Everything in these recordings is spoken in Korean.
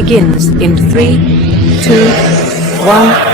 begins in 3, 2, 1.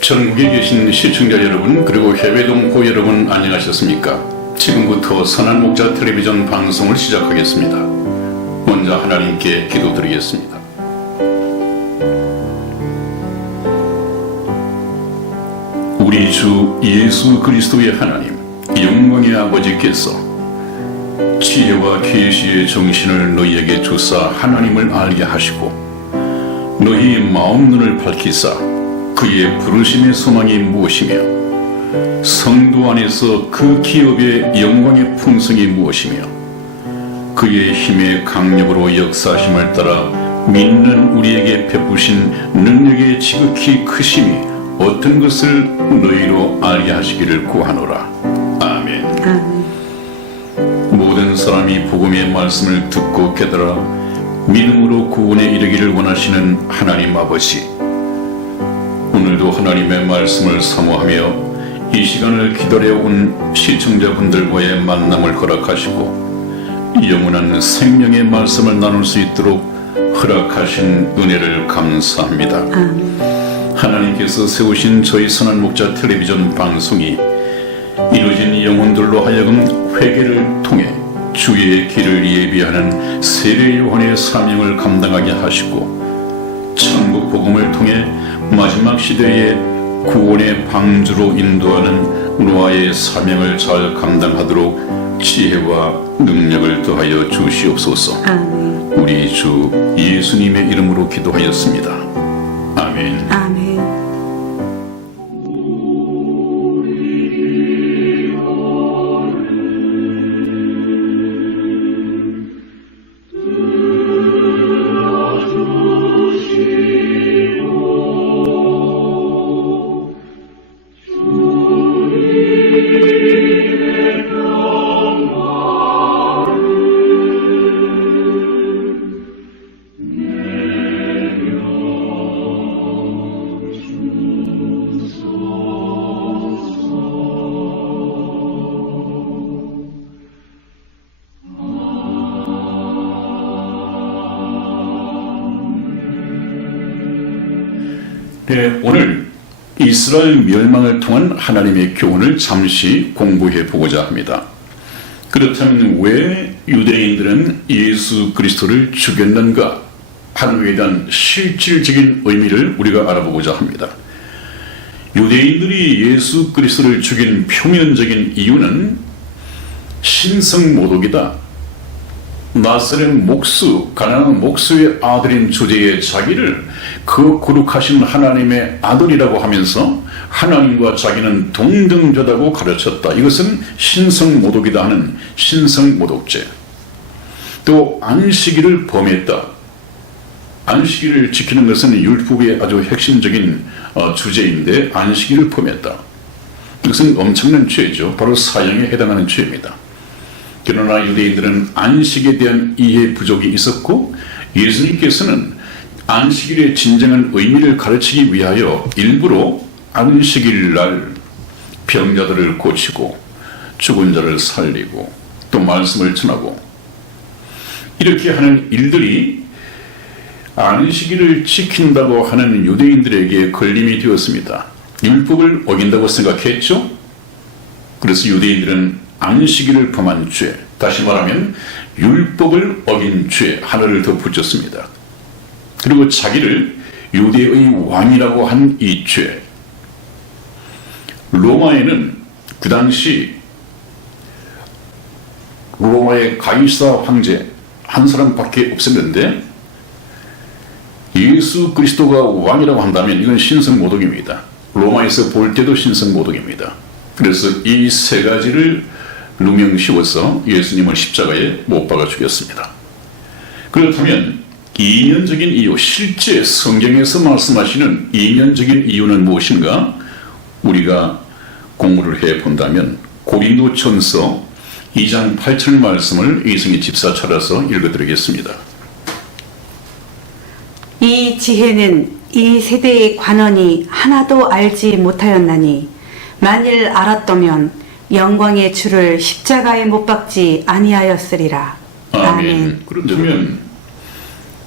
전국에 계신 시청자 여러분, 그리고 해외 동포 여러분, 안녕하셨습니까? 지금부터 선한 목자 텔레비전 방송을 시작하겠습니다. 먼저 하나님께 기도드리겠습니다. 우리 주 예수 그리스도의 하나님, 영광의 아버지께서 지혜와 계시의 정신을 너희에게 주사 하나님을 알게 하시고 너희 마음 눈을 밝히사 그의 부르심의 소망이 무엇이며 성도 안에서 그 기업의 영광의 풍성이 무엇이며 그의 힘의 강력으로 역사심을 따라 믿는 우리에게 베푸신 능력의 지극히 크심이 어떤 것을 너희로 알게 하시기를 구하노라. 아멘. 모든 사람이 복음의 말씀을 듣고 깨달아 믿음으로 구원에 이르기를 원하시는 하나님 아버지, 오늘도 하나님의 말씀을 사모하며 이 시간을 기다려온 시청자분들과의 만남을 허락하시고 영원한 생명의 말씀을 나눌 수 있도록 허락하신 은혜를 감사합니다. 하나님께서 세우신 저희 선한 목자 텔레비전 방송이 이루어진 영혼들로 하여금 회개를 통해 주의 길을 예비하는 세례 요한의 사명을 감당하게 하시고 천국 복음을 통해 마지막 시대의 구원의 방주로 인도하는 노아의 사명을 잘 감당하도록 지혜와 능력을 더하여 주시옵소서. 우리 주 예수님의 이름으로 기도하였습니다. 아멘. 아멘. 네, 오늘 이스라엘 멸망을 통한 하나님의 교훈을 잠시 공부해 보고자 합니다. 그렇다면 왜 유대인들은 예수 그리스도를 죽였는가 하는 것에 대한 실질적인 의미를 우리가 알아보고자 합니다. 유대인들이 예수 그리스도를 죽인 표면적인 이유는 신성모독이다. 나사렛 목수, 가나안 목수의 아들인 주제의 자기를 그 거룩하신 하나님의 아들이라고 하면서 하나님과 자기는 동등되다고 가르쳤다. 이것은 신성모독이다 하는 신성모독죄. 또 안식일을 범했다. 안식일을 지키는 것은 율법의 아주 핵심적인 주제인데 안식일을 범했다. 이것은 엄청난 죄죠. 바로 사형에 해당하는 죄입니다. 그러나 유대인들은 안식에 대한 이해 부족이 있었고 예수님께서는 안식일의 진정한 의미를 가르치기 위하여 일부러 안식일 날 병자들을 고치고 죽은 자를 살리고 또 말씀을 전하고 이렇게 하는 일들이 안식일을 지킨다고 하는 유대인들에게 걸림이 되었습니다. 율법을 어긴다고 생각했죠? 그래서 유대인들은 안식일을 범한 죄, 다시 말하면 율법을 어긴 죄 하나를 더 붙였습니다. 그리고 자기를 유대의 왕이라고 한 이 죄. 로마에는 그 당시 로마의 가이사 황제 한 사람밖에 없었는데 예수 그리스도가 왕이라고 한다면 이건 신성모독입니다. 로마에서 볼 때도 신성모독입니다. 그래서 이 세 가지를 누명씌워서 예수님을 십자가에 못 박아 죽였습니다. 그렇다면 이면적인 이유, 실제 성경에서 말씀하시는 이면적인 이유는 무엇인가? 우리가 공부를 해본다면 고린도전서 2장 8절 말씀을 이승희 집사 찾아서 읽어드리겠습니다. 이 지혜는 이 세대의 관원이 하나도 알지 못하였나니 만일 알았더면 영광의 주를 십자가에 못 박지 아니하였으리라. 아멘. 그렇다면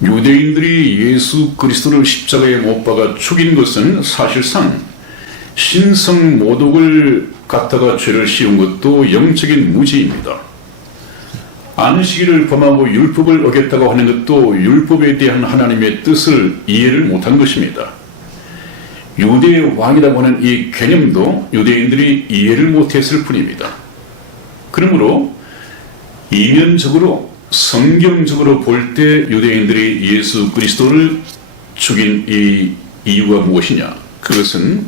유대인들이 예수 그리스도를 십자가에 못 박아 죽인 것은 사실상 신성모독을 갖다가 죄를 씌운 것도 영적인 무지입니다. 안식일을 범하고 율법을 어겼다고 하는 것도 율법에 대한 하나님의 뜻을 이해를 못한 것입니다. 유대의 왕이라고 하는 이 개념도 유대인들이 이해를 못했을 뿐입니다. 그러므로 이면적으로 성경적으로 볼 때 유대인들이 예수 그리스도를 죽인 이 이유가 무엇이냐? 그것은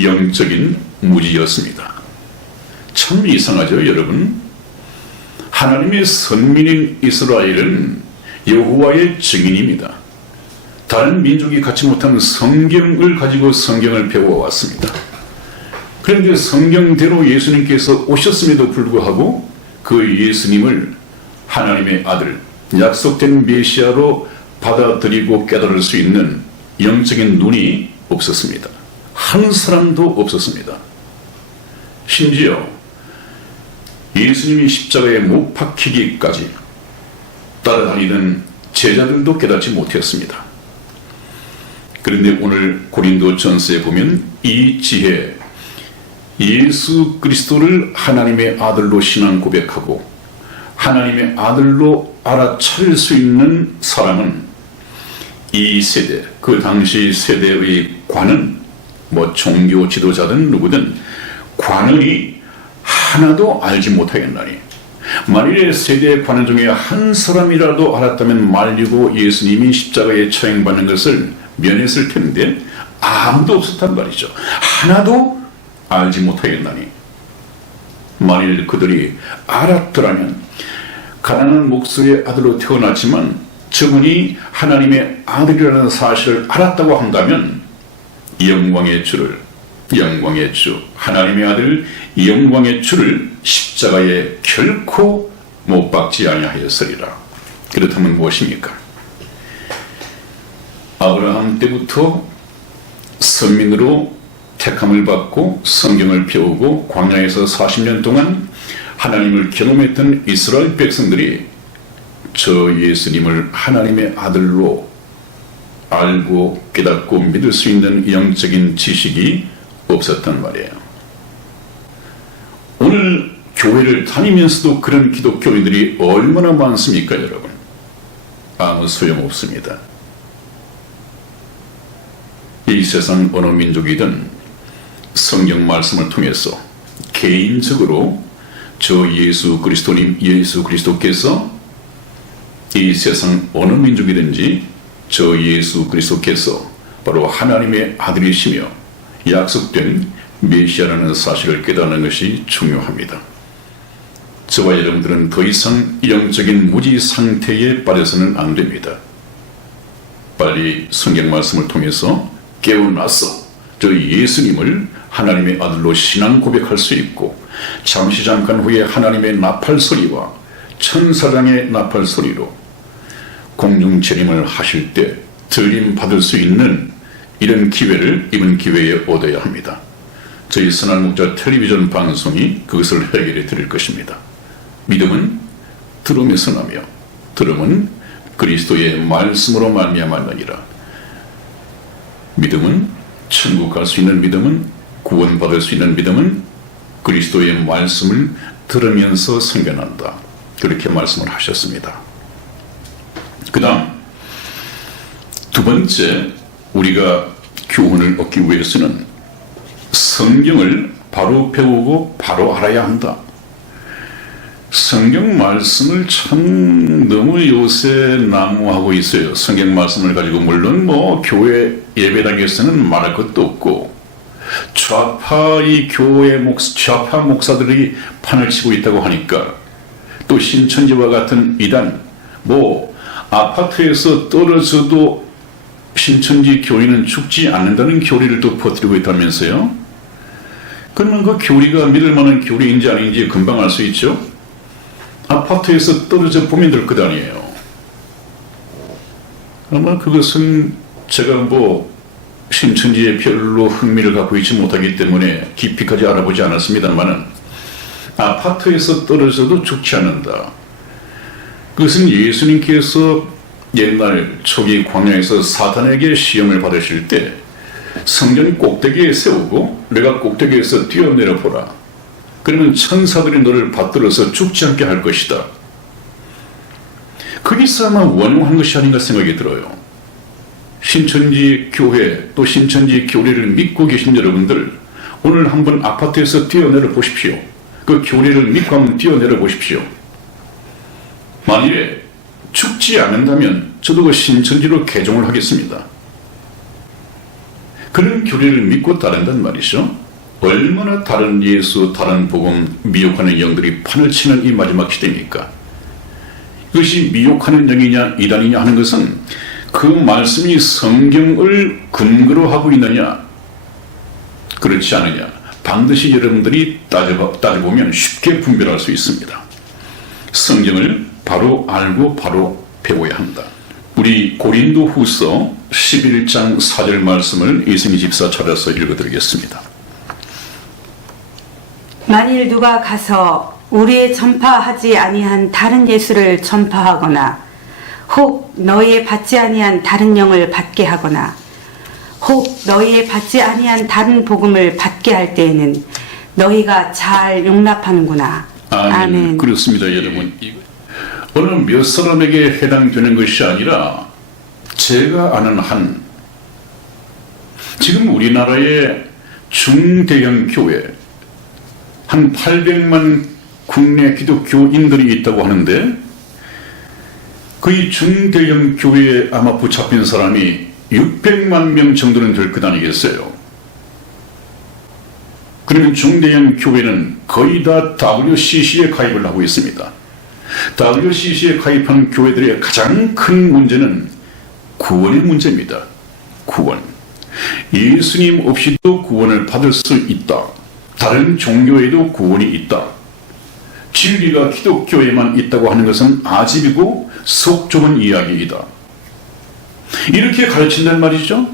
영적인 무지였습니다. 참 이상하죠, 여러분? 하나님의 선민인 이스라엘은 여호와의 증인입니다. 다른 민족이 갖지 못한 성경을 가지고 성경을 배워왔습니다. 그런데 성경대로 예수님께서 오셨음에도 불구하고 그 예수님을 하나님의 아들, 약속된 메시아로 받아들이고 깨달을 수 있는 영적인 눈이 없었습니다. 한 사람도 없었습니다. 심지어 예수님이 십자가에 못 박히기까지 따라다니던 제자들도 깨닫지 못했습니다. 그런데 오늘 고린도전서에 보면 이 지혜, 예수 그리스도를 하나님의 아들로 신앙 고백하고 하나님의 아들로 알아차릴 수 있는 사람은 이 세대, 그 당시 세대의 관은 종교 지도자든 누구든 관원이 하나도 알지 못하겠나니 만일에 세대의 관원 중에 한 사람이라도 알았다면 말리고 예수님이 십자가에 처형받는 것을 면했을 텐데 아무도 없었단 말이죠. 하나도 알지 못하겠나니 만일 그들이 알았더라면 가난한 목소리의 아들로 태어났지만 저분이 하나님의 아들이라는 사실을 알았다고 한다면 영광의 주를, 영광의 주, 하나님의 아들 영광의 주를 십자가에 결코 못 박지 아니하였으리라. 그렇다면 무엇입니까? 아브라함 때부터 선민으로 택함을 받고 성경을 배우고 광야에서 40년 동안 하나님을 경험했던 이스라엘 백성들이 저 예수님을 하나님의 아들로 알고 깨닫고 믿을 수 있는 영적인 지식이 없었단 말이에요. 오늘 교회를 다니면서도 그런 기독교인들이 얼마나 많습니까, 여러분? 아무 소용없습니다. 이 세상 어느 민족이든 성경 말씀을 통해서 개인적으로 저 예수 그리스도님, 예수 그리스도께서 이 세상 어느 민족이든지 저 예수 그리스도께서 바로 하나님의 아들이시며 약속된 메시아라는 사실을 깨닫는 것이 중요합니다. 저와 여러분들은 더 이상 영적인 무지 상태에 빠져서는 안 됩니다. 빨리 성경 말씀을 통해서 깨어나서 저 예수님을 하나님의 아들로 신앙 고백할 수 있고 잠시 잠깐 후에 하나님의 나팔 소리와 천사장의 나팔 소리로 공중 재림을 하실 때 들림 받을 수 있는 이런 기회를 이번 기회에 얻어야 합니다. 저희 선한 목자 텔레비전 방송이 그것을 해결해 드릴 것입니다. 믿음은 들음에서 나며 들음은 그리스도의 말씀으로 말미암았느니라. 믿음은 천국 갈 수 있는 믿음은 구원받을 수 있는 믿음은 그리스도의 말씀을 들으면서 생겨난다. 그렇게 말씀을 하셨습니다. 그 다음 두 번째 우리가 교훈을 얻기 위해서는 성경을 바로 배우고 바로 알아야 한다. 성경 말씀을 참 너무 요새 난무하고 있어요. 성경 말씀을 가지고 물론 교회 예배당에서는 말할 것도 없고 좌파 목사들이 판을 치고 있다고 하니까 또 신천지와 같은 이단 아파트에서 떨어져도 신천지 교리는 죽지 않는다는 교리를 또 퍼뜨리고 있다면서요. 그러면 그 교리가 믿을 만한 교리인지 아닌지 금방 알 수 있죠. 아파트에서 떨어져 보면 될 것 아니에요. 아마 그것은 제가 신천지에 별로 흥미를 갖고 있지 못하기 때문에 깊이까지 알아보지 않았습니다만은 아파트에서 떨어져도 죽지 않는다. 그것은 예수님께서 옛날 초기 광야에서 사탄에게 시험을 받으실 때 성전 꼭대기에 세우고 내가 꼭대기에서 뛰어내려 보라. 그러면 천사들이 너를 받들어서 죽지 않게 할 것이다. 거기서 아마 원용한 것이 아닌가 생각이 들어요. 신천지 교회 또 신천지 교리를 믿고 계신 여러분들 오늘 한번 아파트에서 뛰어내려 보십시오. 그 교리를 믿고 한번 뛰어내려 보십시오. 만일에 죽지 않는다면 저도 그 신천지로 개종을 하겠습니다. 그런 교리를 믿고 따른단 말이죠. 얼마나 다른 예수, 다른 복음 미혹하는 영들이 판을 치는 이 마지막 시대입니까? 이것이 미혹하는 영이냐 이단이냐 하는 것은 그 말씀이 성경을 근거로 하고 있느냐 그렇지 않느냐 반드시 여러분들이 따져보면 쉽게 분별할 수 있습니다. 성경을 바로 알고 바로 배워야 한다. 우리 고린도 후서 11장 4절 말씀을 이승희 집사 찾아서 읽어드리겠습니다. 만일 누가 가서 우리의 전파하지 아니한 다른 예수를 전파하거나 혹 너희의 받지 아니한 다른 영을 받게 하거나 혹 너희의 받지 아니한 다른 복음을 받게 할 때에는 너희가 잘 용납하는구나. 아멘. 그렇습니다, 여러분. 어느 몇 사람에게 해당되는 것이 아니라 제가 아는 한 지금 우리나라의 중대형 교회 한 800만 국내 기독교인들이 있다고 하는데 거의 중대형 교회에 아마 붙잡힌 사람이 600만 명 정도는 될 것 아니겠어요. 그러면 중대형 교회는 거의 다 WCC에 가입을 하고 있습니다. WCC에 가입한 교회들의 가장 큰 문제는 구원의 문제입니다. 구원. 예수님 없이도 구원을 받을 수 있다. 다른 종교에도 구원이 있다. 진리가 기독교에만 있다고 하는 것은 아집이고 속 좁은 이야기이다. 이렇게 가르친단 말이죠.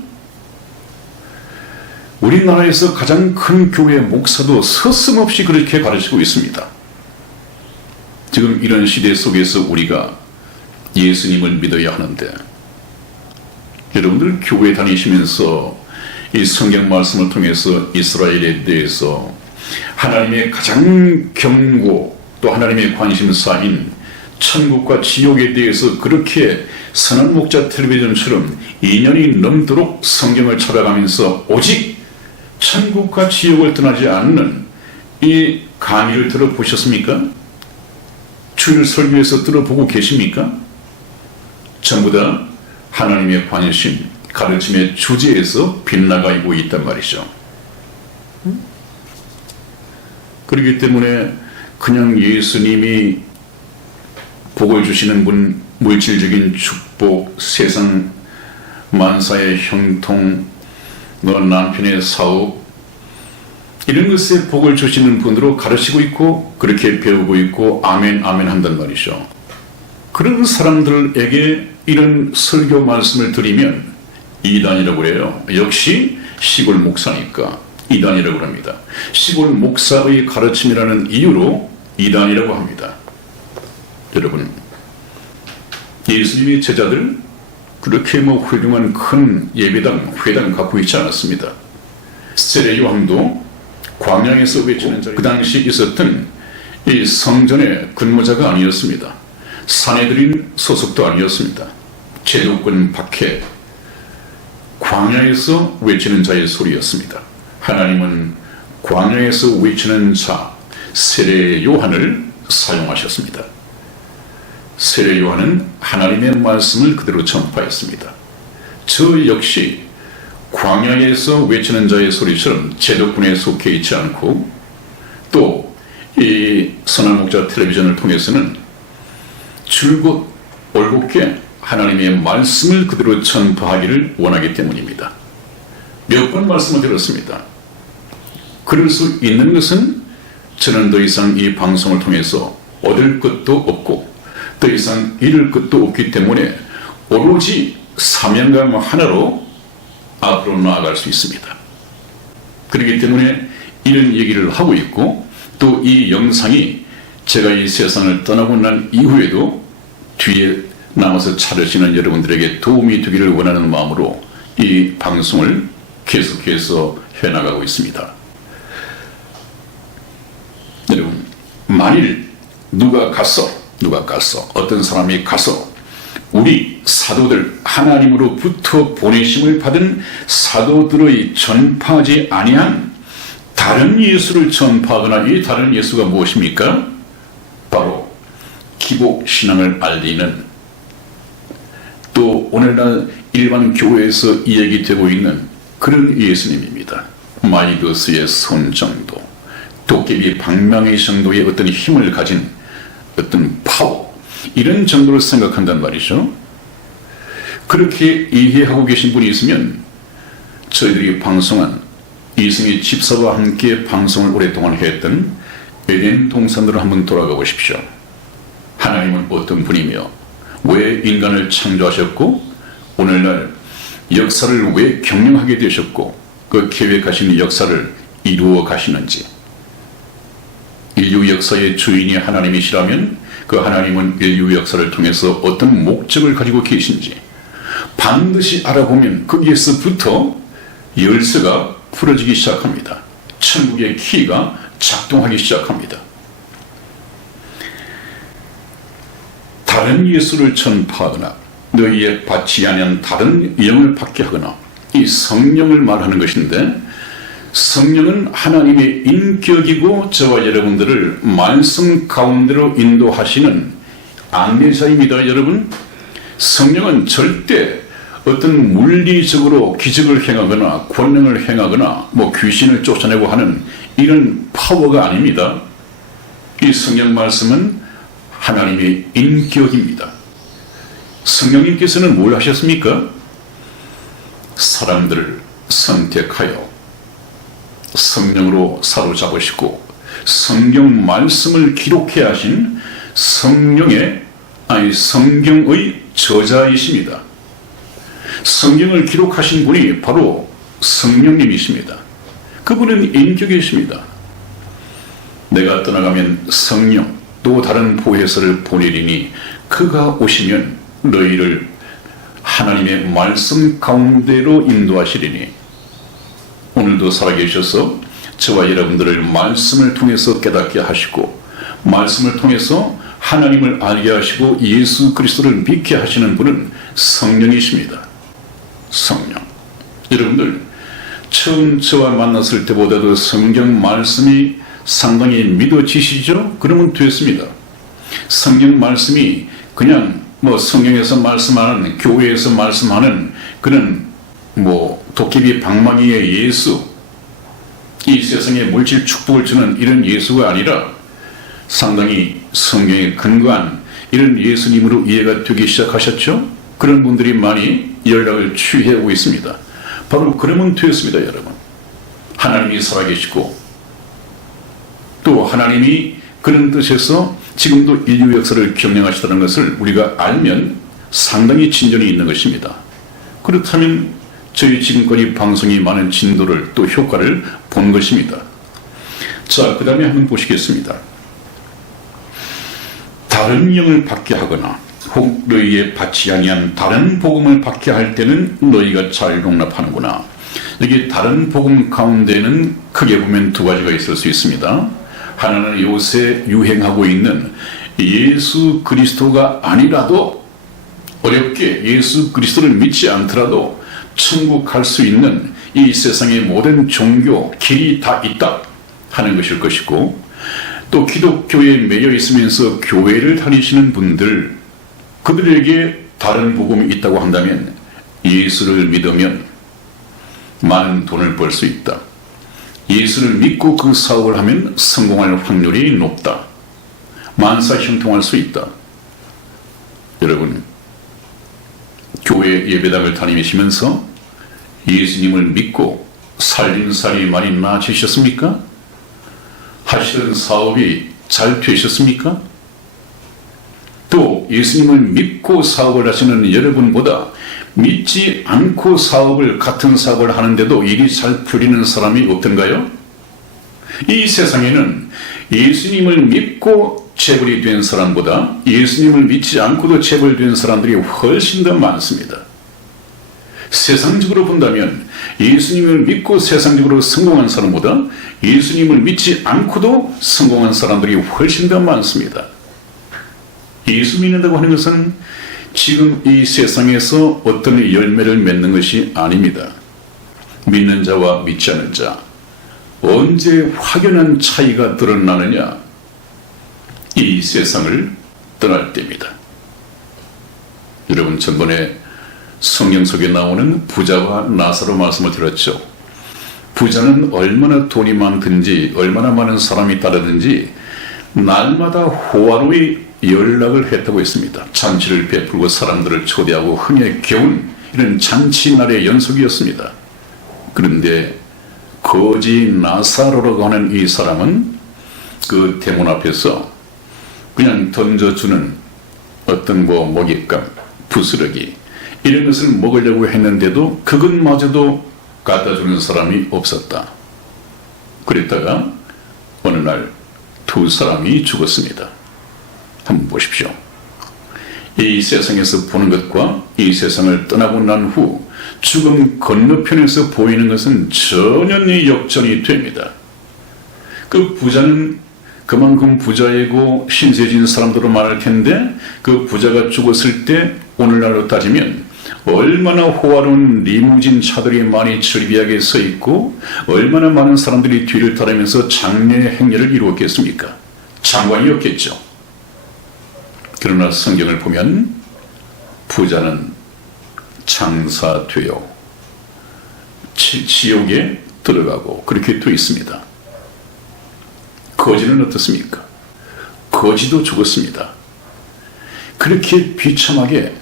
우리나라에서 가장 큰 교회 목사도 서슴없이 그렇게 가르치고 있습니다. 지금 이런 시대 속에서 우리가 예수님을 믿어야 하는데 여러분들 교회 다니시면서 이 성경 말씀을 통해서 이스라엘에 대해서 하나님의 가장 경고 또 하나님의 관심사인 천국과 지옥에 대해서 그렇게 선한 목자 텔레비전처럼 2년이 넘도록 성경을 찾아가면서 오직 천국과 지옥을 떠나지 않는 이 강의를 들어보셨습니까? 주일 설교에서 들어보고 계십니까? 전부 다 하나님의 관심, 가르침의 주제에서 빗나가고 있단 말이죠. 그렇기 때문에 그냥 예수님이 복을 주시는 분, 물질적인 축복, 세상 만사의 형통, 남편의 사업 이런 것에 복을 주시는 분으로 가르치고 있고 그렇게 배우고 있고 아멘 아멘 한단 말이죠. 그런 사람들에게 이런 설교 말씀을 드리면 이단이라고 그래요. 역시 시골 목사니까 이단이라고 합니다. 시골 목사의 가르침이라는 이유로 이단이라고 합니다. 여러분, 예수님의 제자들 그렇게 훌륭한 큰 예배당, 회당 갖고 있지 않았습니다. 세례 요한도 광야에서 외치는 그 당시 있었던 이 성전의 근무자가 아니었습니다. 사내들인 소속도 아니었습니다. 제도권 밖에 광야에서 외치는 자의 소리였습니다. 하나님은 광야에서 외치는 자 세례 요한을 사용하셨습니다. 세례 요한은 하나님의 말씀을 그대로 전파했습니다. 저 역시 광야에서 외치는 자의 소리처럼 제도권에 속해 있지 않고 또 이 선한 목자 텔레비전을 통해서는 줄곧 올곧게 하나님의 말씀을 그대로 전파하기를 원하기 때문입니다. 몇 번 말씀을 드렸습니다. 그럴 수 있는 것은 저는 더 이상 이 방송을 통해서 얻을 것도 없고 더 이상 잃을 것도 없기 때문에 오로지 사명감 하나로 앞으로 나아갈 수 있습니다. 그렇기 때문에 이런 얘기를 하고 있고 또 이 영상이 제가 이 세상을 떠나고 난 이후에도 뒤에 남아서 찾으시는 여러분들에게 도움이 되기를 원하는 마음으로 이 방송을 계속해서 해나가고 있습니다. 여러분, 만일 누가 가서 어떤 사람이 가서 우리 사도들 하나님으로부터 보내심을 받은 사도들의 전파하지 아니한 다른 예수를 전파하거나 이 다른 예수가 무엇입니까? 바로 기복신앙을 알리는 또 오늘날 일반 교회에서 이야기되고 있는 그런 예수님입니다. 마이더스의 손 정도, 도깨비 방망이 정도의 어떤 힘을 가진 어떤 파워, 이런 정도로 생각한단 말이죠. 그렇게 이해하고 계신 분이 있으면 저희들이 방송한 이승희 집사와 함께 방송을 오랫동안 했던 에덴 동산으로 한번 돌아가 보십시오. 하나님은 어떤 분이며 왜 인간을 창조하셨고 오늘날 역사를 왜 경영하게 되셨고 그 계획하신 역사를 이루어 가시는지, 인류 역사의 주인이 하나님이시라면 그 하나님은 인류 역사를 통해서 어떤 목적을 가지고 계신지 반드시 알아보면 거기에서부터 열쇠가 풀어지기 시작합니다. 천국의 키가 작동하기 시작합니다. 다른 예수를 전파하거나 너희에 받지 아니한 다른 영을 받게 하거나 이 성령을 말하는 것인데, 성령은 하나님의 인격이고 저와 여러분들을 말씀 가운데로 인도하시는 안내자입니다. 여러분, 성령은 절대 어떤 물리적으로 기적을 행하거나 권능을 행하거나 귀신을 쫓아내고 하는 이런 파워가 아닙니다. 이 성령 말씀은 하나님의 인격입니다. 성령님께서는 뭘 하셨습니까? 사람들을 선택하여 성령으로 사로잡으시고 성경 말씀을 기록해 하신 성령의 성경의 저자이십니다. 성경을 기록하신 분이 바로 성령님이십니다. 그분은 인격이십니다. 내가 떠나가면 성령 또 다른 보혜사를 보내리니 그가 오시면 너희를 하나님의 말씀 가운데로 인도하시리니, 오늘도 살아계셔서 저와 여러분들을 말씀을 통해서 깨닫게 하시고 말씀을 통해서 하나님을 알게 하시고 예수 그리스도를 믿게 하시는 분은 성령이십니다. 성령. 여러분들 처음 저와 만났을 때보다도 성경 말씀이 상당히 믿어지시죠? 그러면 됐습니다. 성경 말씀이 그냥 성경에서 말씀하는, 교회에서 말씀하는 그런 도깨비 방망이의 예수, 이 세상에 물질 축복을 주는 이런 예수가 아니라 상당히 성경에 근거한 이런 예수님으로 이해가 되기 시작하셨죠? 그런 분들이 많이 연락을 취해오고 있습니다. 바로 그러면 되었습니다. 여러분, 하나님이 살아계시고 또 하나님이 그런 뜻에서 지금도 인류 역사를 경영하시다는 것을 우리가 알면 상당히 진전이 있는 것입니다. 그렇다면 저희 지금까지 방송이 많은 진도를 또 효과를 본 것입니다. 자, 그 다음에 한번 보시겠습니다. 다른 영을 받게 하거나 혹 너희에 받지 아니한 다른 복음을 받게 할 때는 너희가 잘 용납하는구나. 여기 다른 복음 가운데는 크게 보면 두 가지가 있을 수 있습니다. 하나는 요새 유행하고 있는 예수 그리스도가 아니라도 어렵게 예수 그리스도를 믿지 않더라도 천국 갈 수 있는 이 세상의 모든 종교, 길이 다 있다 하는 것일 것이고, 또 기독교에 매여 있으면서 교회를 다니시는 분들, 그들에게 다른 복음이 있다고 한다면 예수를 믿으면 많은 돈을 벌 수 있다. 예수를 믿고 그 사업을 하면 성공할 확률이 높다. 만사 형통할 수 있다. 여러분, 교회 예배당을 다니시면서 예수님을 믿고 살림살이 많이 나아지셨습니까? 하시던 사업이 잘 되셨습니까? 또 예수님을 믿고 사업을 하시는 여러분보다 믿지 않고 같은 사업을 하는데도 일이 잘 풀리는 사람이 없던가요? 이 세상에는 예수님을 믿고 재벌이 된 사람보다 예수님을 믿지 않고도 재벌된 사람들이 훨씬 더 많습니다. 세상적으로 본다면 예수님을 믿고 세상적으로 성공한 사람보다 예수님을 믿지 않고도 성공한 사람들이 훨씬 더 많습니다. 예수 믿는다고 하는 것은 지금 이 세상에서 어떤 열매를 맺는 것이 아닙니다. 믿는 자와 믿지 않는 자, 언제 확연한 차이가 드러나느냐? 이 세상을 떠날 때입니다. 여러분, 전번에 성경 속에 나오는 부자와 나사로 말씀을 들었죠. 부자는 얼마나 돈이 많든지 얼마나 많은 사람이 따르든지 날마다 호화로이 연락을 했다고 했습니다. 잔치를 베풀고 사람들을 초대하고 흥에 겨운 이런 잔치날의 연속이었습니다. 그런데 거지 나사로라고 하는 이 사람은 그 대문 앞에서 그냥 던져주는 어떤 먹잇감, 부스러기 이런 것을 먹으려고 했는데도 그것마저도 갖다주는 사람이 없었다. 그랬다가 어느 날 두 사람이 죽었습니다. 한번 보십시오. 이 세상에서 보는 것과 이 세상을 떠나고 난 후 죽음 건너편에서 보이는 것은 전혀 역전이 됩니다. 그 부자는 그만큼 부자이고 신세진 사람들로 말할 텐데, 그 부자가 죽었을 때 오늘날로 따지면 얼마나 호화로운 리무진 차들이 많이 즐비하게 서 있고 얼마나 많은 사람들이 뒤를 따르면서 장례 행렬을 이루었겠습니까? 장관이었겠죠. 그러나 성경을 보면 부자는 장사되어 지옥에 들어가고 그렇게 되어 있습니다. 거지는 어떻습니까? 거지도 죽었습니다. 그렇게 비참하게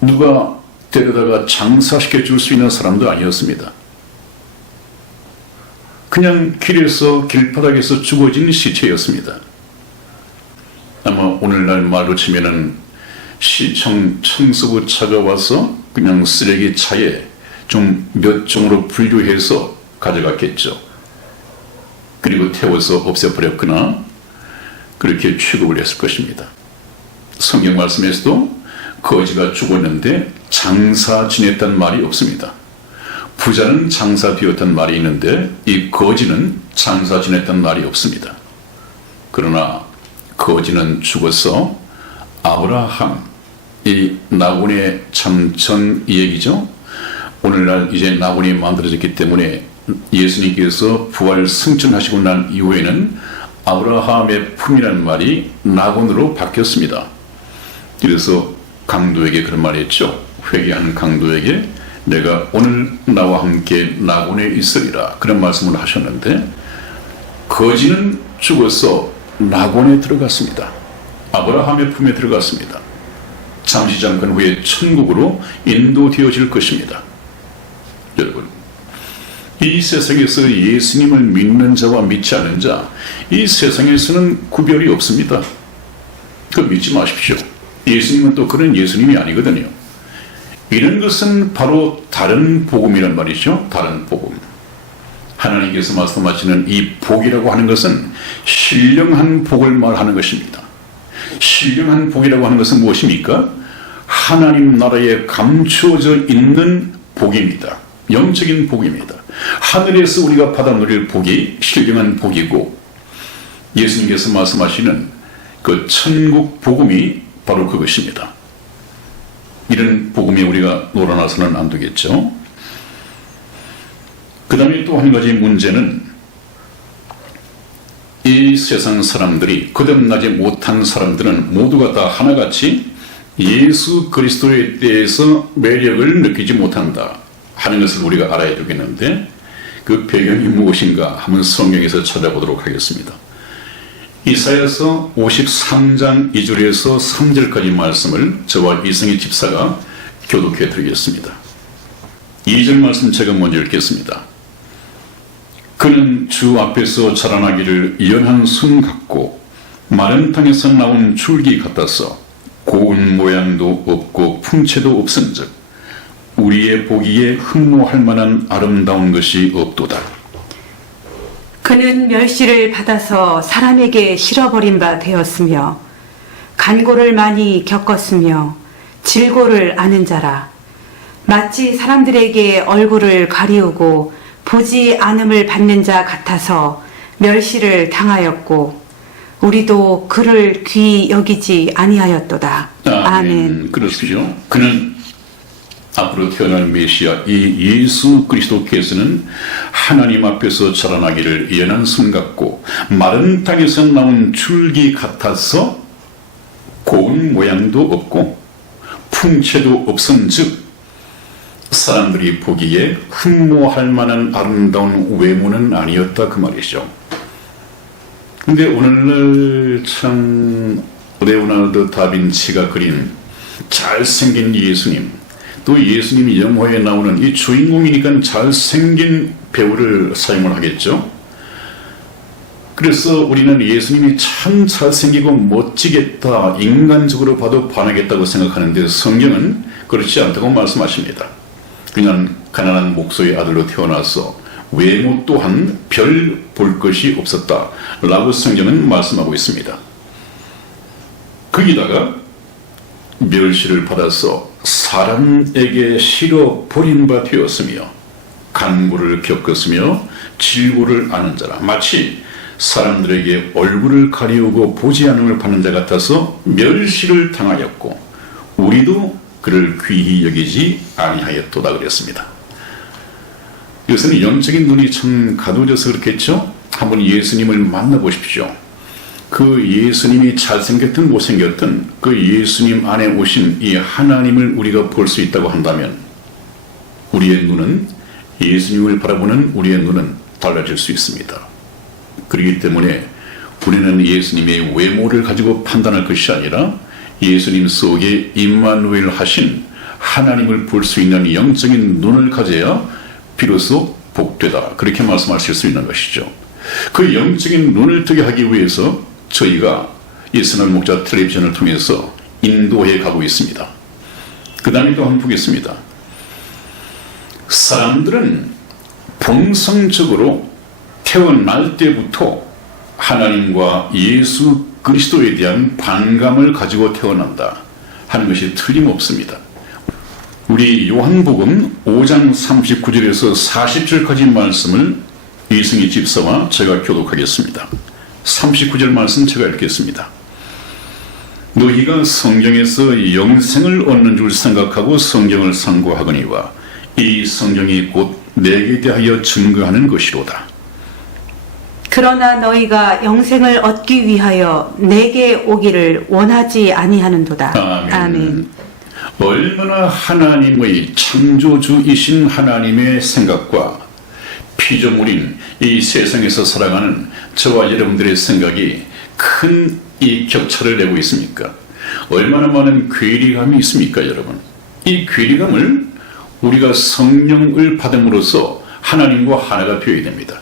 누가 데려다가 장사시켜 줄 수 있는 사람도 아니었습니다. 그냥 길에서 길바닥에서 죽어진 시체였습니다. 아마 오늘날 말로 치면은 시청 청소부차가 와서 그냥 쓰레기 차에 좀 몇 종으로 분류해서 가져갔겠죠. 그리고 태워서 없애버렸거나 그렇게 취급을 했을 것입니다. 성경 말씀에서도 거지가 죽었는데 장사 지냈단 말이 없습니다. 부자는 장사 되었단 말이 있는데 이 거지는 장사 지냈단 말이 없습니다. 그러나 거지는 죽어서 아브라함, 이 나곤의 참 전 얘기죠. 오늘날 이제 나곤이 만들어졌기 때문에 예수님께서 부활 승천하시고 난 이후에는 아브라함의 품이라는 말이 나곤으로 바뀌었습니다. 그래서 강도에게 그런 말을 했죠. 회개하는 강도에게 내가 오늘 나와 함께 나곤에 있으리라, 그런 말씀을 하셨는데, 거지는 죽어서 나곤에 들어갔습니다. 아브라함의 품에 들어갔습니다. 잠시 잠깐 후에 천국으로 인도되어질 것입니다. 여러분, 이 세상에서 예수님을 믿는 자와 믿지 않는 자, 이 세상에서는 구별이 없습니다. 그 믿지 마십시오. 예수님은 또 그런 예수님이 아니거든요. 이런 것은 바로 다른 복음이란 말이죠. 다른 복음. 하나님께서 말씀하시는 이 복이라고 하는 것은 신령한 복을 말하는 것입니다. 신령한 복이라고 하는 것은 무엇입니까? 하나님 나라에 감추어져 있는 복입니다. 영적인 복입니다. 하늘에서 우리가 받아 누릴 복이 신령한 복이고, 예수님께서 말씀하시는 그 천국 복음이 바로 그것입니다. 이런 복음에 우리가 놀아나서는 안 되겠죠. 그 다음에 또 한 가지 문제는 이 세상 사람들이, 거듭나지 못한 사람들은 모두가 다 하나같이 예수 그리스도에 대해서 매력을 느끼지 못한다 하는 것을 우리가 알아야 되겠는데, 그 배경이 무엇인가 한번 성경에서 찾아보도록 하겠습니다. 이사야서 53장 2절에서 3절까지 말씀을 저와 이승희 집사가 교독해 드리겠습니다. 2절 말씀 제가 먼저 읽겠습니다. 그는 주 앞에서 자라나기를 연한 순 같고 마른 땅에서 나온 줄기 같아서 고운 모양도 없고 풍채도 없은즉 우리의 보기에 흠모할 만한 아름다운 것이 없도다. 그는 멸시를 받아서 사람에게 실어버린 바 되었으며 간고를 많이 겪었으며 질고를 아는 자라. 마치 사람들에게 얼굴을 가리우고 보지 않음을 받는 자 같아서 멸시를 당하였고 우리도 그를 귀히 여기지 아니하였도다. 아멘. 그렇죠. 그는 앞으로 태어날 메시아 이 예수 그리스도께서는 하나님 앞에서 자라나기를 연한 순 같고 마른 땅에서 나온 줄기 같아서 고운 모양도 없고 풍채도 없은즉 사람들이 보기에 흠모할 만한 아름다운 외모는 아니었다 그 말이죠. 근데 오늘날 참 레오나르도 다빈치가 그린 잘생긴 예수님, 또 예수님이 영화에 나오는 이 주인공이니까 잘생긴 배우를 사용을 하겠죠. 그래서 우리는 예수님이 참 잘생기고 멋지겠다, 인간적으로 봐도 반하겠다고 생각하는데 성경은 그렇지 않다고 말씀하십니다. 그냥 가난한 목소의 아들로 태어나서 외모 또한 별 볼 것이 없었다 라고 성경은 말씀하고 있습니다. 거기다가 멸시를 받아서 사람에게 실어 버린 바 되었으며 간고를 겪었으며 질고를 아는 자라. 마치 사람들에게 얼굴을 가리우고 보지 않음을 받는 자 같아서 멸시를 당하였고 우리도 그를 귀히 여기지 아니하였도다 그랬습니다. 이것은 영적인 눈이 참 가두어져서 그렇겠죠. 한번 예수님을 만나보십시오. 그 예수님이 잘생겼든 못생겼든 그 예수님 안에 오신 이 하나님을 우리가 볼 수 있다고 한다면 우리의 눈은, 예수님을 바라보는 우리의 눈은 달라질 수 있습니다. 그렇기 때문에 우리는 예수님의 외모를 가지고 판단할 것이 아니라 예수님 속에 임마누엘 하신 하나님을 볼 수 있는 영적인 눈을 가져야 비로소 복되다, 그렇게 말씀하실 수 있는 것이죠. 그 영적인 눈을 뜨게 하기 위해서 저희가 이스라엘 목자 텔레비전을 통해서 인도해 가고 있습니다. 그 다음에 또 한번 보겠습니다. 사람들은 본성적으로 태어날 때부터 하나님과 예수 그리스도에 대한 반감을 가지고 태어난다 하는 것이 틀림없습니다. 우리 요한복음 5장 39절에서 40절까지 말씀을 이승희 집사와 제가 교독하겠습니다. 39절 말씀 제가 읽겠습니다. 너희가 성경에서 영생을 얻는 줄 생각하고 성경을 상고하거니와 이 성경이 곧 내게 대하여 증거하는 것이로다. 그러나 너희가 영생을 얻기 위하여 내게 오기를 원하지 아니하는도다. 아멘. 아멘. 얼마나 하나님의 창조주이신 하나님의 생각과 피조물인 이 세상에서 살아가는 저와 여러분들의 생각이 큰 이 격차를 내고 있습니까? 얼마나 많은 괴리감이 있습니까, 여러분? 이 괴리감을 우리가 성령을 받음으로써 하나님과 하나가 되어야 됩니다.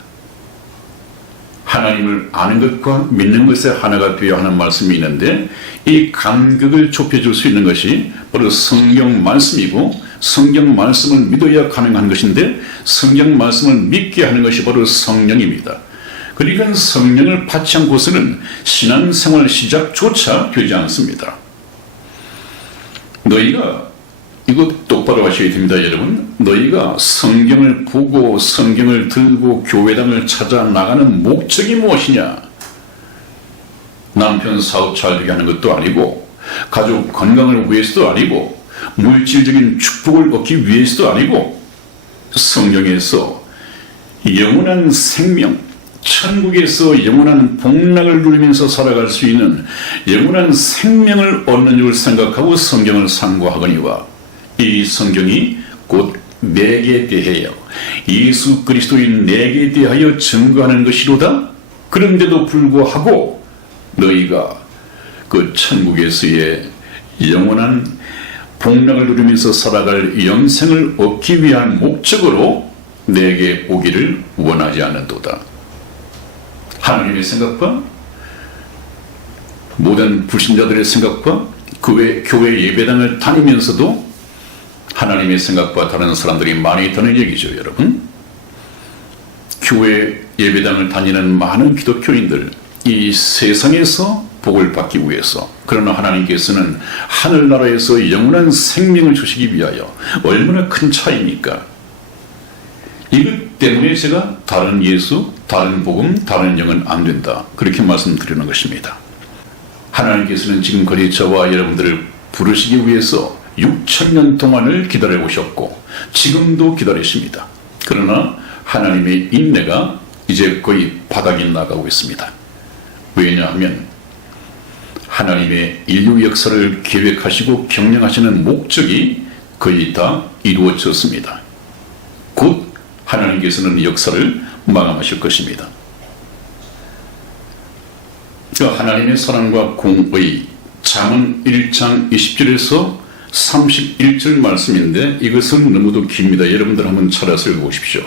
하나님을 아는 것과 믿는 것의 하나가 되어야 하는 말씀이 있는데, 이 간격을 좁혀줄 수 있는 것이 바로 성경 말씀이고, 성경 말씀을 믿어야 가능한 것인데, 성경 말씀을 믿게 하는 것이 바로 성령입니다. 그러니까 성령을 받지 않고서는 신앙생활 시작조차 되지 않습니다. 너희가 이거 똑바로 하셔야 됩니다, 여러분. 너희가 성경을 보고 성경을 들고 교회당을 찾아 나가는 목적이 무엇이냐? 남편 사업 잘 되게 하는 것도 아니고, 가족 건강을 위해서도 아니고, 물질적인 축복을 얻기 위해서도 아니고, 성령에서 영원한 생명, 천국에서 영원한 복락을 누리면서 살아갈 수 있는 영원한 생명을 얻는 줄 생각하고 성경을 상고하거니와, 이 성경이 곧 내게 대하여 예수 그리스도인 내게 대하여 증거하는 것이로다. 그런데도 불구하고 너희가 그 천국에서의 영원한 복락을 누리면서 살아갈 영생을 얻기 위한 목적으로 내게 오기를 원하지 않는도다. 하나님의 생각과 모든 불신자들의 생각과 그 외 교회 예배당을 다니면서도 하나님의 생각과 다른 사람들이 많이 있다는 얘기죠, 여러분. 교회 예배당을 다니는 많은 기독교인들, 이 세상에서 복을 받기 위해서, 그러나 하나님께서는 하늘나라에서 영원한 생명을 주시기 위하여 얼마나 큰 차이입니까? 이것 때문에 제가 다른 예수, 다른 복음, 다른 영은 안 된다, 그렇게 말씀드리는 것입니다. 하나님께서는 지금까지 저와 여러분들을 부르시기 위해서 6,000년 동안을 기다려 오셨고 지금도 기다리십니다. 그러나 하나님의 인내가 이제 거의 바닥이 나가고 있습니다. 왜냐하면 하나님의 인류 역사를 계획하시고 경영하시는 목적이 거의 다 이루어졌습니다. 곧 하나님께서는 역사를 마감하실 것입니다. 하나님의 사랑과 공의, 잠언 1장 20절에서 31절 말씀인데, 이것은 너무도 깁니다. 여러분들 한번 찾아서 읽어보십시오.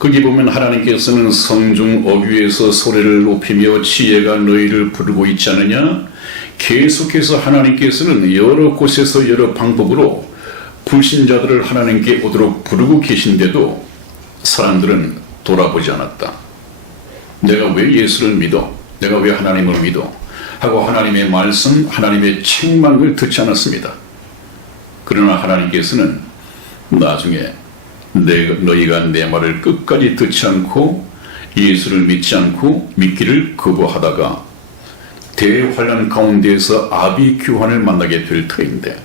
거기 보면 하나님께서는 성중 어귀에서 소리를 높이며 지혜가 너희를 부르고 있지 않느냐? 계속해서 하나님께서는 여러 곳에서 여러 방법으로 불신자들을 하나님께 오도록 부르고 계신데도 사람들은 돌아보지 않았다. 내가 왜 예수를 믿어? 내가 왜 하나님을 믿어? 하고 하나님의 말씀, 하나님의 책망을 듣지 않았습니다. 그러나 하나님께서는 나중에 너희가 내 말을 끝까지 듣지 않고 예수를 믿지 않고 믿기를 거부하다가 대환란 가운데에서 아비규환을 만나게 될 터인데,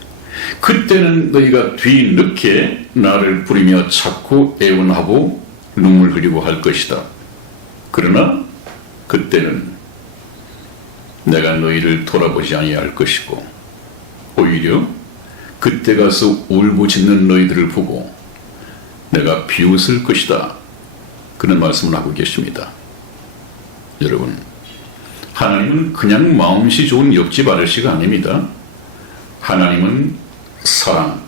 그때는 너희가 뒤늦게 나를 부리며 찾고 애원하고 눈물 흘리고 할 것이다. 그러나 그때는 내가 너희를 돌아보지 아니할 것이고, 오히려 그때 가서 울부짖는 너희들을 보고 내가 비웃을 것이다. 그런 말씀을 하고 계십니다. 여러분, 하나님은 그냥 마음씨 좋은 옆집 아저씨가 아닙니다. 하나님은 사랑,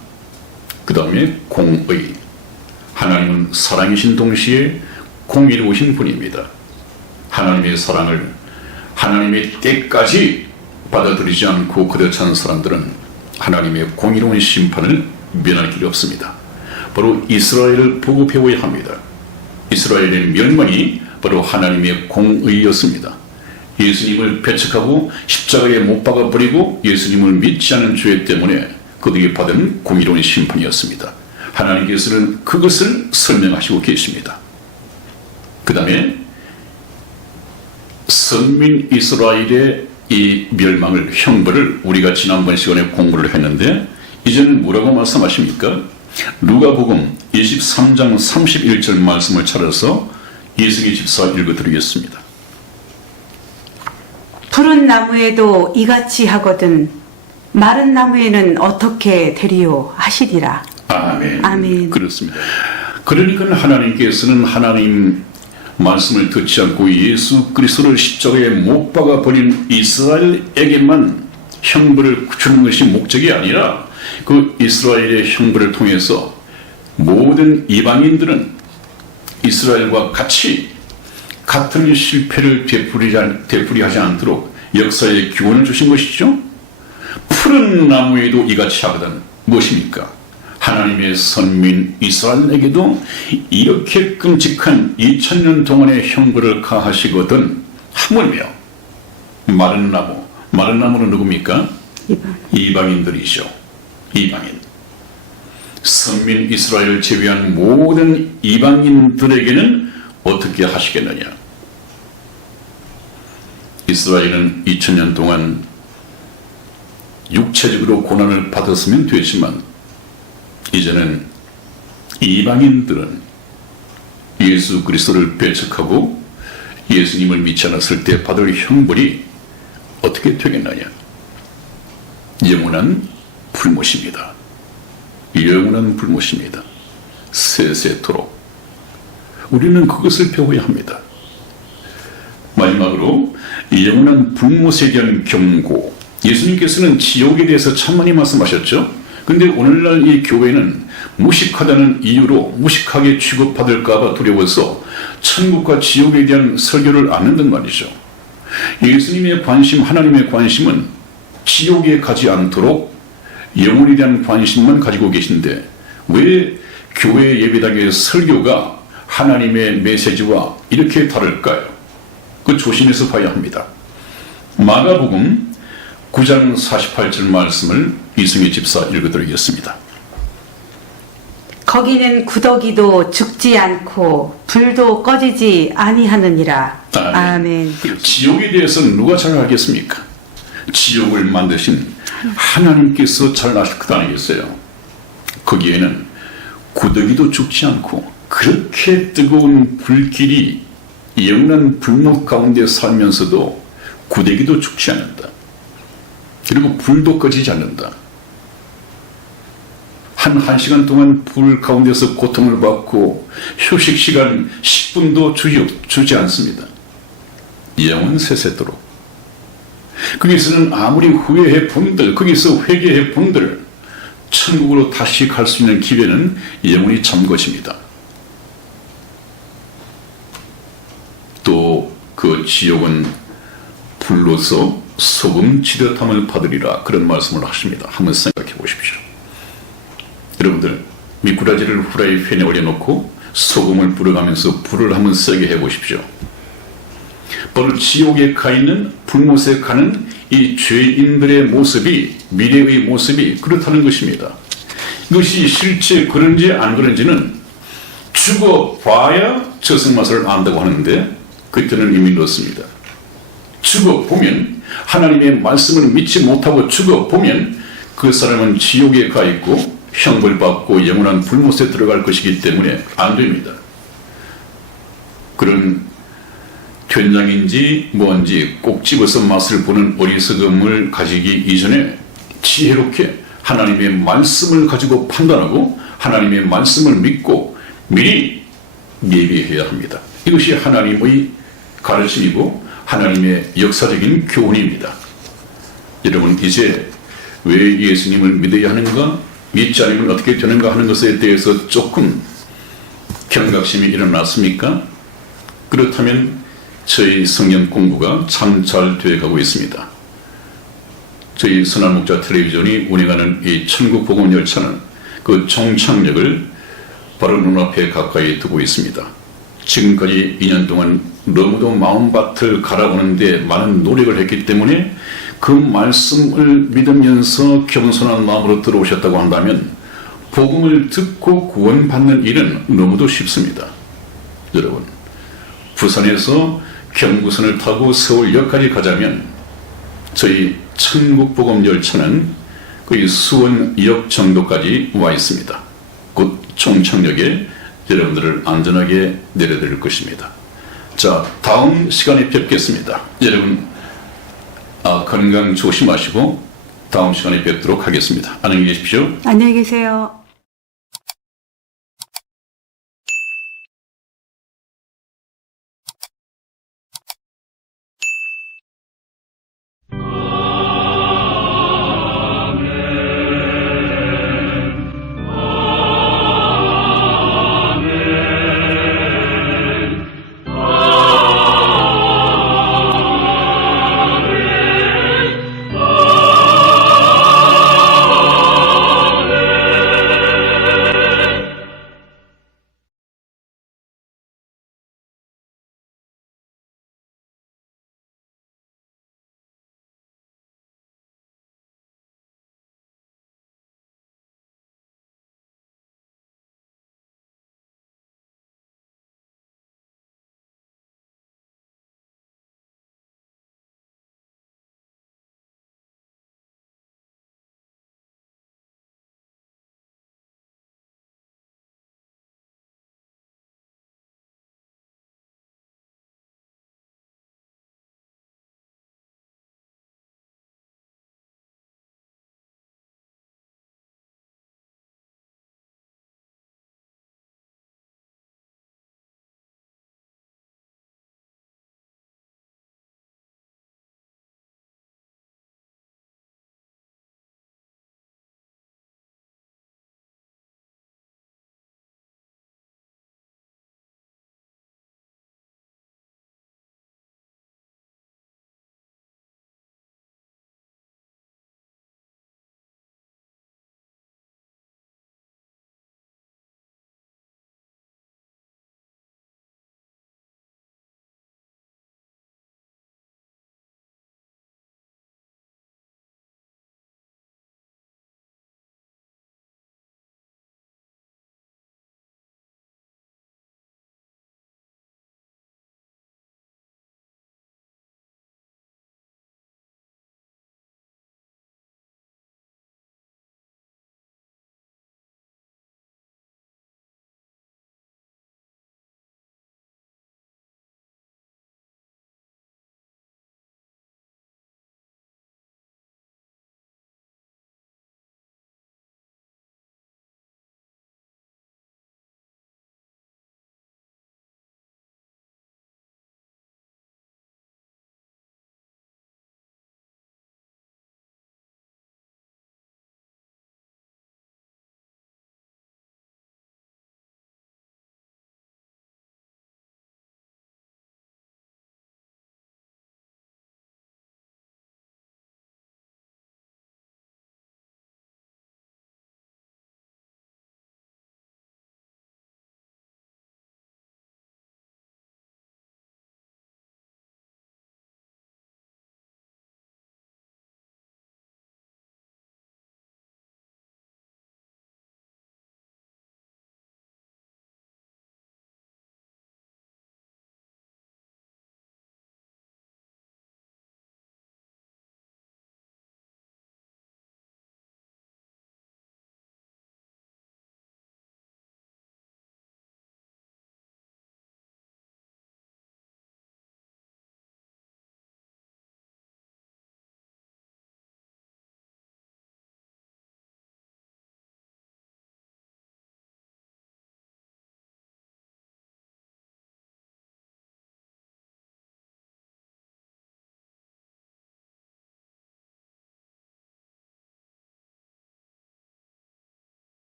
그 다음에 공의. 하나님은 사랑이신 동시에 공의로우신 분입니다. 하나님의 사랑을 하나님의 때까지 받아들이지 않고 거듭찬 사람들은 하나님의 공의로운 심판을 면할 길이 없습니다. 바로 이스라엘을 보고 배워야 합니다. 이스라엘의 멸망이 바로 하나님의 공의였습니다. 예수님을 배척하고 십자가에 못 박아버리고 예수님을 믿지 않은 죄 때문에 그들이 받은 공의로운 심판이었습니다. 하나님께서는 그것을 설명하시고 계십니다. 그 다음에 선민 이스라엘의 이 멸망을, 형벌을 우리가 지난번 시간에 공부를 했는데, 이제는 뭐라고 말씀하십니까? 누가복음 23장 31절 말씀을 찾아서 예수기 집사 읽어드리겠습니다. 푸른 나무에도 이같이 하거든 마른 나무에는 어떻게 되리요 하시리라. 아멘. 아멘. 그렇습니다. 그러니까 하나님께서는 하나님 말씀을 듣지 않고 예수 그리스도를 십자가에 못 박아 버린 이스라엘에게만 형벌을 주는 것이 목적이 아니라, 그 이스라엘의 형벌을 통해서 모든 이방인들은 이스라엘과 같이 같은 실패를 되풀이하지 않도록 역사의 기원을 주신 것이죠. 푸른 나무에도 이같이 하거든 무엇입니까? 하나님의 선민 이스라엘에게도 이렇게 끔찍한 2000년 동안의 형벌을 가하시거든 하물며 마른 나무는 누굽니까? 이방인들이죠. 이방인. 선민 이스라엘을 제외한 모든 이방인들에게는 어떻게 하시겠느냐? 이스라엘은 2000년 동안 육체적으로 고난을 받았으면 되지만 이제는 이방인들은 예수 그리스도를 배척하고 예수님을 믿지 않았을 때 받을 형벌이 어떻게 되겠느냐? 영원한 불못입니다. 영원한 불못입니다. 세세토록. 우리는 그것을 배워야 합니다. 마지막으로 영원한 불못에 대한 경고. 예수님께서는 지옥에 대해서 참 많이 말씀하셨죠. 근데 오늘날 이 교회는 무식하다는 이유로 무식하게 취급받을까봐 두려워서 천국과 지옥에 대한 설교를 안 한단 말이죠. 예수님의 관심, 하나님의 관심은 지옥에 가지 않도록 영혼에 대한 관심만 가지고 계신데 왜 교회 예배당의 설교가 하나님의 메시지와 이렇게 다를까요? 그 조심해서 봐야 합니다. 마가복음 9장 48절 말씀을 이승희 집사 읽어드리겠습니다. 거기는 구더기도 죽지 않고 불도 꺼지지 아니하느니라. 아멘. 지옥에 대해서는 누가 잘 알겠습니까? 지옥을 만드신 하나님께서 잘 아실 것 아니겠어요? 거기에는 구더기도 죽지 않고 그렇게 뜨거운 불길이 영원한 불못 가운데 살면서도 구더기도 죽지 않는다. 그리고 불도 꺼지지 않는다. 한 시간 동안 불 가운데서 고통을 받고 휴식 시간 10분도 주지 않습니다. 영원 세세도록. 거기서는 아무리 후회해 본들, 거기서 회개해 본들, 천국으로 다시 갈 수 있는 기회는 영원히 잠 것입니다. 또 그 지옥은 불로서 소금 지렛함을 받으리라 그런 말씀을 하십니다. 한번 생각해 보십시오. 여러분들 미꾸라지를 후라이팬에 올려놓고 소금을 뿌려가면서 불을 한번 세게 해보십시오. 바로 지옥에 가 있는 불못에 가는 이 죄인들의 모습이, 미래의 모습이 그렇다는 것입니다. 이것이 실제 그런지 안 그런지는 죽어봐야 저승맛을 안다고 하는데 그때는 이미 늦습니다. 죽어보면 하나님의 말씀을 믿지 못하고 죽어보면 그 사람은 지옥에 가 있고 형벌받고 영원한 불못에 들어갈 것이기 때문에 안 됩니다. 그런 된장인지 뭔지 꼭 집어서 맛을 보는 어리석음을 가지기 이전에 지혜롭게 하나님의 말씀을 가지고 판단하고 하나님의 말씀을 믿고 미리 예비해야 합니다. 이것이 하나님의 가르침이고 하나님의 역사적인 교훈입니다. 여러분 이제 왜 예수님을 믿어야 하는가, 믿지 않으면 어떻게 되는가 하는 것에 대해서 조금 경각심이 일어났습니까? 그렇다면 저희 성경 공부가 참 잘 되어가고 있습니다. 저희 선한목자 텔레비전이 운행하는 이 천국복음 열차는 그 종착역을 바로 눈앞에 가까이 두고 있습니다. 지금까지 2년 동안 너무도 마음밭을 갈아보는데 많은 노력을 했기 때문에 그 말씀을 믿으면서 겸손한 마음으로 들어오셨다고 한다면 복음을 듣고 구원받는 일은 너무도 쉽습니다. 여러분 부산에서 경부선을 타고 서울역까지 가자면 저희 천국복음 열차는 거의 수원역 정도까지 와 있습니다. 곧 종착역에 여러분들을 안전하게 내려드릴 것입니다. 자, 다음 시간에 뵙겠습니다. 여러분 건강 조심하시고 다음 시간에 뵙도록 하겠습니다. 안녕히 계십시오. 안녕히 계세요.